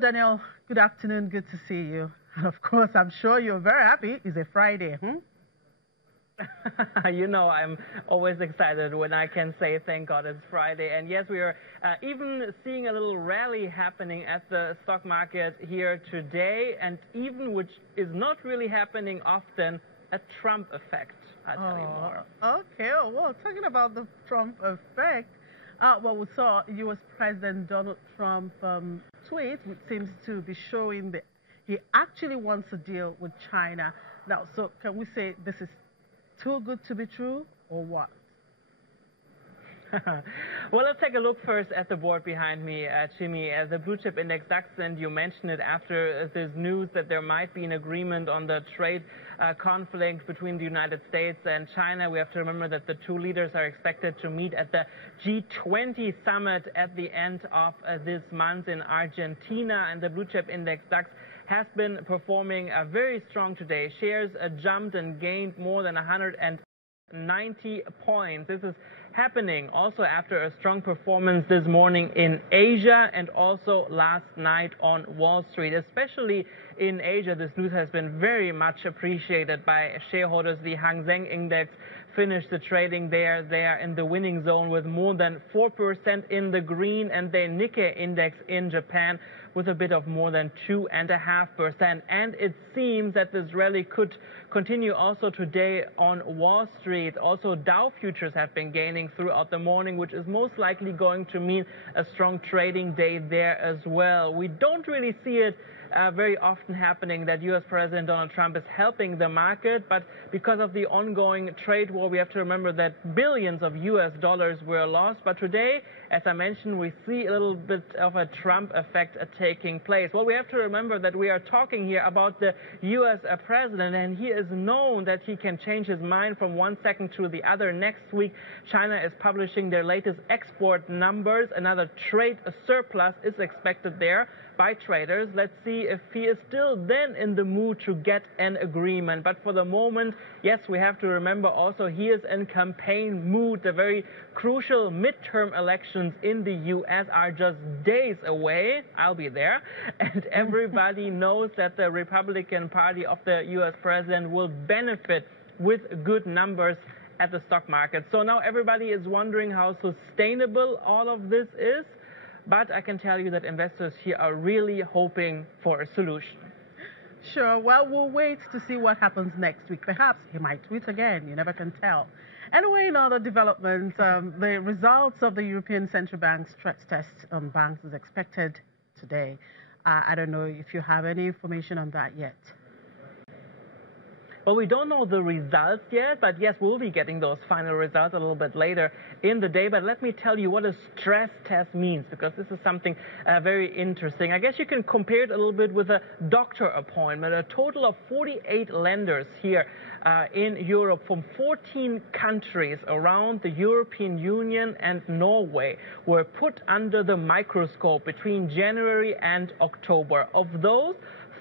Daniel. Good afternoon. Good to see you. And of course, I'm sure you're very happy. It's a Friday. You know, I'm always excited when I can say, thank God it's Friday. And yes, we are even seeing a little rally happening at the stock market here today. And even, which is not really happening often, a Trump effect. I'll tell you more. Okay. Well, talking about the Trump effect, we saw U.S. President Donald Trump tweet, which seems to be showing that he actually wants a deal with China. Now, so can we say this is too good to be true, or what? Well, let's take a look first at the board behind me, Jimmy. The blue chip index DAX, and you mentioned it after this news that there might be an agreement on the trade conflict between the United States and China. We have to remember that the two leaders are expected to meet at the G20 summit at the end of this month in Argentina, and the blue chip index DAX has been performing very strong today. Shares jumped and gained more than 190 points. This is happening also after a strong performance this morning in Asia and also last night on Wall Street. Especially in Asia, this news has been very much appreciated by shareholders. The Hang Seng Index finished the trading there in the winning zone with more than 4% in the green, and the Nikkei Index in Japan with a bit of more than 2.5%. And it seems that this rally could continue also today on Wall Street. Also, Dow futures have been gaining throughout the morning, which is most likely going to mean a strong trading day there as well. We don't really see it very often happening that U.S. President Donald Trump is helping the market, but because of the ongoing trade war, we have to remember that billions of U.S. dollars were lost. But today, as I mentioned, we see a little bit of a Trump effect taking place. Well, we have to remember that we are talking here about the U.S. president, and he is known that he can change his mind from one second to the other. Next week, China is publishing their latest export numbers. Another trade surplus is expected there by traders. Let's see if he is still then in the mood to get an agreement. But for the moment, yes, we have to remember also he is in campaign mood. The very crucial midterm elections in the U.S. are just days away. I'll be there. And everybody knows that the Republican Party of the U.S. president will benefit with good numbers at the stock market. So now everybody is wondering how sustainable all of this is. But I can tell you that investors here are really hoping for a solution. Sure. Well, we'll wait to see what happens next week. Perhaps he might tweet again. You never can tell. Anyway, in other developments, the results of the European Central Bank's stress test on banks is expected today. I don't know if you have any information on that yet. Well, we don't know the results yet, but yes, we'll be getting those final results a little bit later in the day. But let me tell you what a stress test means, because this is something very interesting. I guess you can compare it a little bit with a doctor appointment. A total of 48 lenders here in Europe from 14 countries around the European Union and Norway were put under the microscope between January and October. Of those,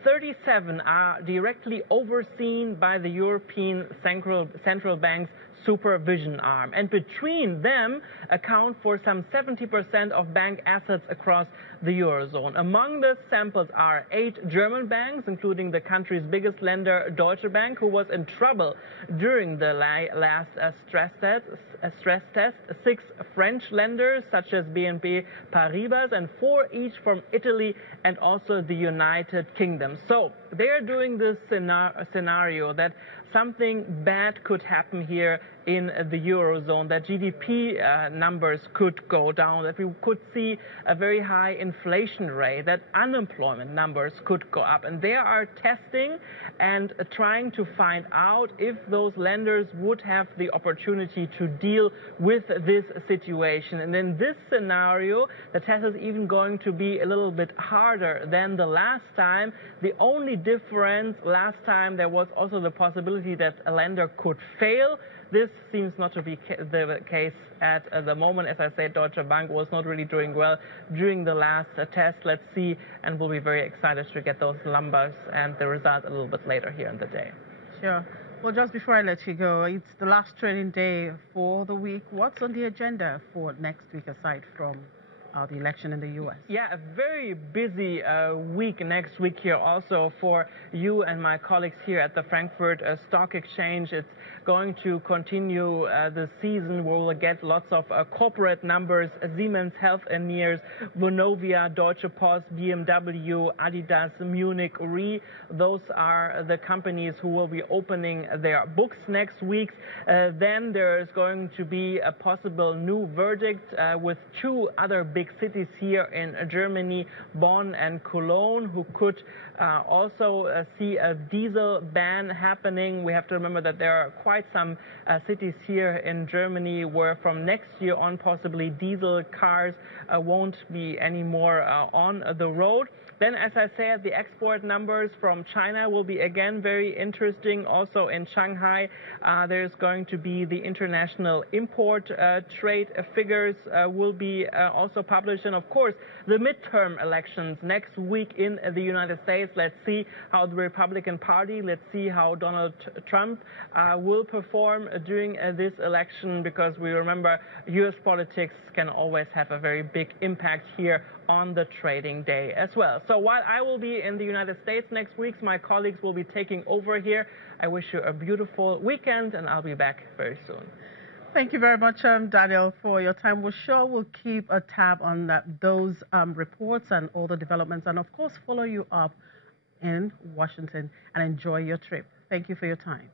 37 are directly overseen by the European Central Bank's supervision arm, and between them account for some 70% of bank assets across the Eurozone. Among the samples are 8 German banks, including the country's biggest lender, Deutsche Bank, who was in trouble during the last stress test, 6 French lenders, such as BNP Paribas, and 4 each from Italy and also the United Kingdom. So they are doing this scenario that something bad could happen here in the Eurozone, that GDP numbers could go down, that we could see a very high inflation rate, that unemployment numbers could go up. And they are testing and trying to find out if those lenders would have the opportunity to deal with this situation. And in this scenario, the test is even going to be a little bit harder than the last time. The only difference, last time there was also the possibility that a lender could fail. This seems not to be the case at the moment. As I said, Deutsche Bank was not really doing well during the last test. Let's see, and we'll be very excited to get those numbers and the result a little bit later here in the day. Sure. Well, just before I let you go, it's the last trading day for the week. What's on the agenda for next week aside from the election in the U.S.? Yeah, a very busy week next week here also for you and my colleagues here at the Frankfurt Stock Exchange. It's going to continue the season where we'll get lots of corporate numbers: Siemens Healthineers, Vonovia, Deutsche Post, BMW, Adidas, Munich Re. Those are the companies who will be opening their books next week. Then there is going to be a possible new verdict with two other big cities here in Germany, Bonn and Cologne, who could also see a diesel ban happening. We have to remember that there are quite some cities here in Germany where from next year on possibly diesel cars won't be anymore on the road. Then, as I said, the export numbers from China will be again very interesting. Also in Shanghai, there's going to be the international import trade figures will be also published. And of course, the midterm elections next week in the United States. Let's see how the Republican Party, let's see how Donald Trump will perform during this election, because we remember U.S. politics can always have a very big impact here on the trading day as well. So while I will be in the United States next week, my colleagues will be taking over here. I wish you a beautiful weekend, and I'll be back very soon. Thank you very much, Daniel, for your time. We'll keep a tab on those reports and all the developments, and of course follow you up in Washington, and enjoy your trip. Thank you for your time.